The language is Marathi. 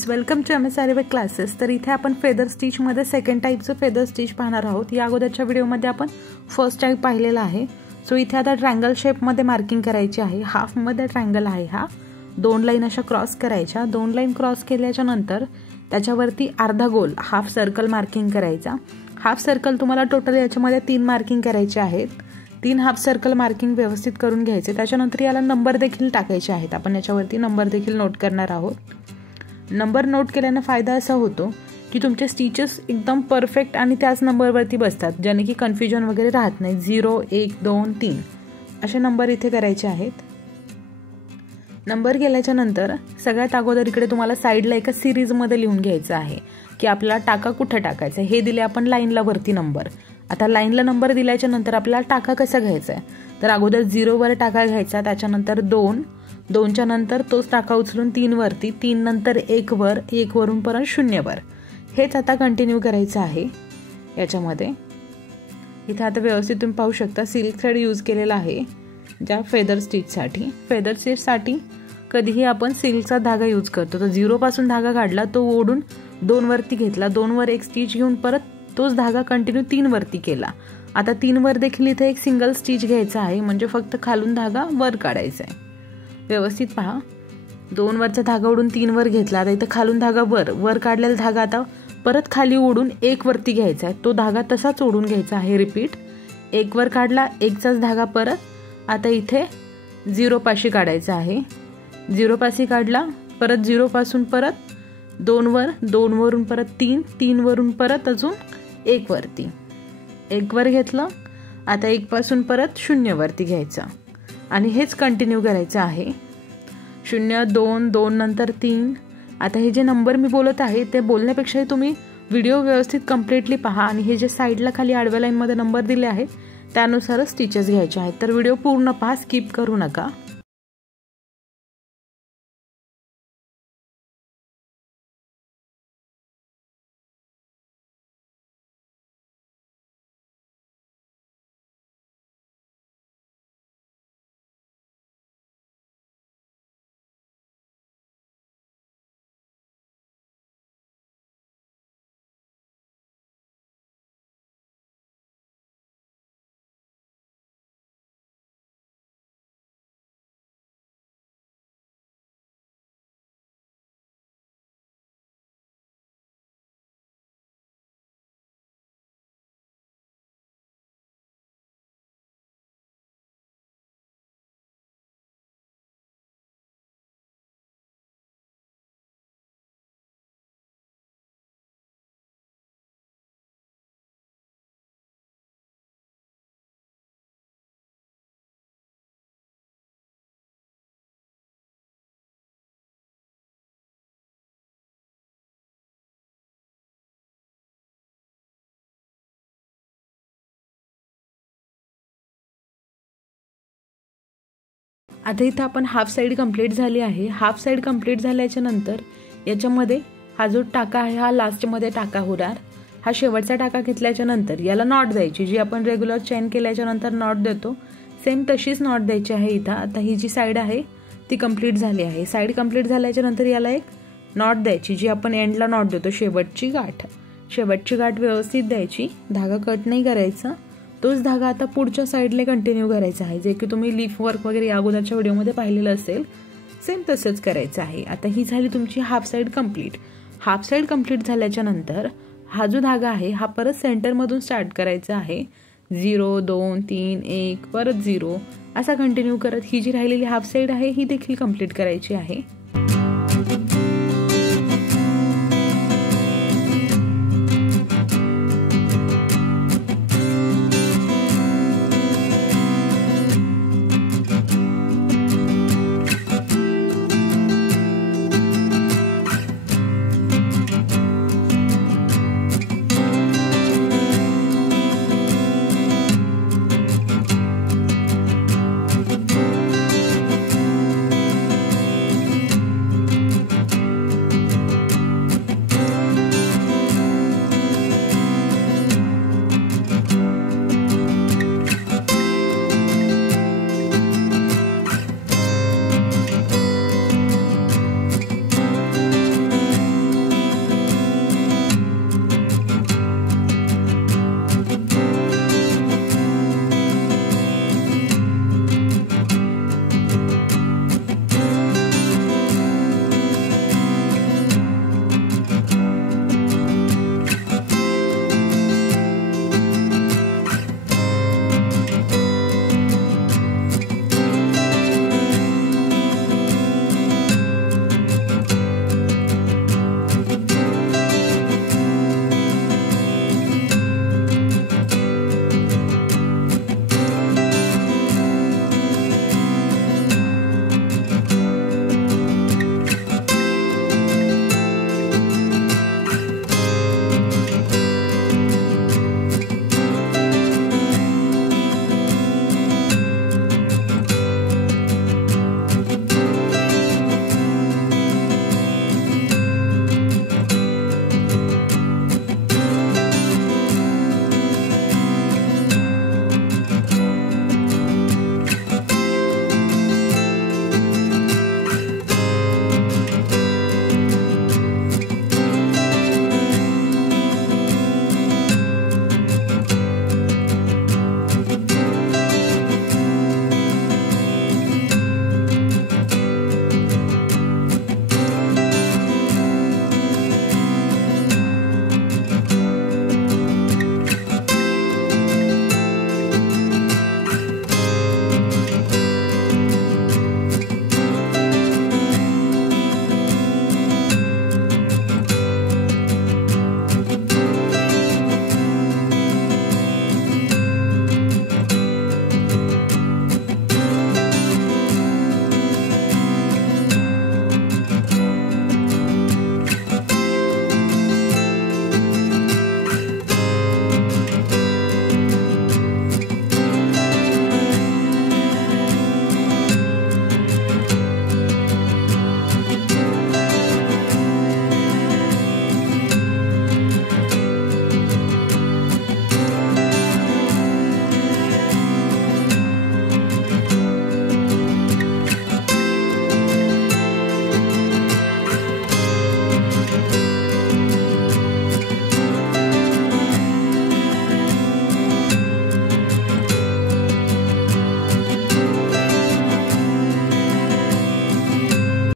Friends, welcome to MSRAY classes. तर इथे आपण फेदर स्टिचमध्ये सेकंड टाईपचं फेदर स्टिच पाहणार आहोत। या अगोदरच्या व्हिडिओमध्ये आपण फर्स्ट टाईप पाहिलेला आहे। सो इथे आता ट्रायंगल शेपमध्ये मार्किंग करायची आहे। हाफमध्ये ट्रायंगल आहे हा। दोन लाईन अशा क्रॉस करायच्या। दोन लाईन क्रॉस केल्याच्या नंतर त्याच्यावरती अर्धा गोल हाफ सर्कल मार्किंग करायचा। हाफ सर्कल तुम्हाला टोटल याच्यामध्ये 3 मार्किंग करायचे आहेत। 3 हाफ सर्कल मार्किंग व्यवस्थित करून घ्यायचे। त्याच्यानंतर याला नंबर देखील टाकायचे आहेत। आपण याच्यावरती नंबर देखील नोट करणार आहोत। नंबर नोट केल्याने फायदा असा होतो की तुमचे स्टिचेस एकदम परफेक्ट आणि त्याच नंबरवरती बसतात, ज्याने की कन्फ्युजन वगैरे राहत नाही। 0 1 2 3 असे नंबर इथे करायचे आहेत। नंबर केल्याच्या नंतर सगळ्यात अगोदर इकडे तुम्हाला साईडला एका सिरीजमध्ये लिहून घ्यायचं आहे की आपल्याला टाका कुठे टाकायचा। हे दिले आपण लाईनला वरती नंबर। आता लाईनला नंबर दिल्याच्या नंतर आपल्याला टाका कसा घ्यायचा आहे, तर अगोदर 0 वर टाका घ्यायचा, त्याच्यानंतर 2, 2च्या नंतर तोच टाका उचलून 3 वरती, 3 नंतर 1 वर, 1 वरून परत 0 वर। हेच आता कंटिन्यू करायचं आहे याच्यामध्ये। इथे आता व्यवस्थित तुम्ही पाहू शकता सिल्क थ्रेड यूज केलेला आहे ज्या फेदर स्टिचसाठी। फेदर स्टिचसाठी कधीही आपण सिल्कचा धागा यूज करतो। तर 0 पासून धागा काढला, तो ओढून 2 वरती घेतला, 2 वर एक स्टिच घेऊन परत तोच धागा कंटिन्यू 3 वरती केला। आता 3 वर देखील इथे एक सिंगल स्टिच घ्यायचा आहे, म्हणजे फक्त खालून धागा वर काढायचा आहे। व्यवस्थित पहा, 2 वरचा धागा ओढून 3 वर घेतला। आता इथे खालून धागा वर काढलेला धागा आता परत खाली ओढून 1 वरती घ्यायचा आहे। तो धागा तसाच ओढून घ्यायचा आहे। रिपीट, 1 वर काढला, 1चाच धागा परत आता इथे 0 पाशी काढायचा आहे। 0 पाशी काढला, परत 0 पासून परत 2 वर, 2 वरून परत 3, 3 वरून परत अजून 1 वरती, 1 वर घेतलं। आता 1 पासून परत 0 वरती घ्यायचं आणि हेच कंटिन्यू करायचं आहे। 0 2 2 नंतर 3। आता हे जे नंबर मी बोलत आहे ते बोलण्यापेक्षा तुम्ही व्हिडिओ व्यवस्थित कम्प्लिटली पहा आणि हे जे साईडला खाली आडव्या लाईनमध्ये नंबर दिले आहेत त्यानुसारच स्टिचेस घ्यायचे आहेत। तर व्हिडिओ पूर्ण पहा, स्किप करू नका। आता इथं आपण हाफ साईड कंप्लीट झाली आहे। हाफ साईड कंप्लीट झाल्याच्या नंतर याच्यामध्ये हा जो टाका आहे हा लास्टमध्ये टाका होणार। हा शेवटचा टाका घेतल्याच्या नंतर याला नॉट द्यायची, जी आपण रेग्युलर चेन केल्याच्या नंतर नॉट देतो सेम तशीच नॉट द्यायची आहे इथं। आता ही जी साईड आहे ती कंप्लीट झाली आहे। साईड कंप्लीट झाल्याच्या नंतर याला एक नॉट द्यायची, जी आपण एंडला नॉट देतो, शेवटची गाठ। शेवटची गाठ व्यवस्थित द्यायची, धागा कट नाही करायचा। तोच धागा आता पुढच्या साईडला कंटिन्यू करायचा आहे, जे की तुम्ही लीफ वर्क वगैरे या अगोदरच्या व्हिडिओमध्ये पाहिलेलं असेल, सेम तसंच करायचं आहे। आता ही झाली तुमची half side complete. Half side complete झाल्याच्या नंतर हा जो धागा आहे हा परत सेंटरमधून स्टार्ट करायचा आहे। 0 2 3 1 परत 0 असा कंटिन्यू करत ही जी राहिलेली हाफ साईड आहे ही देखील कंप्लीट करायची आहे।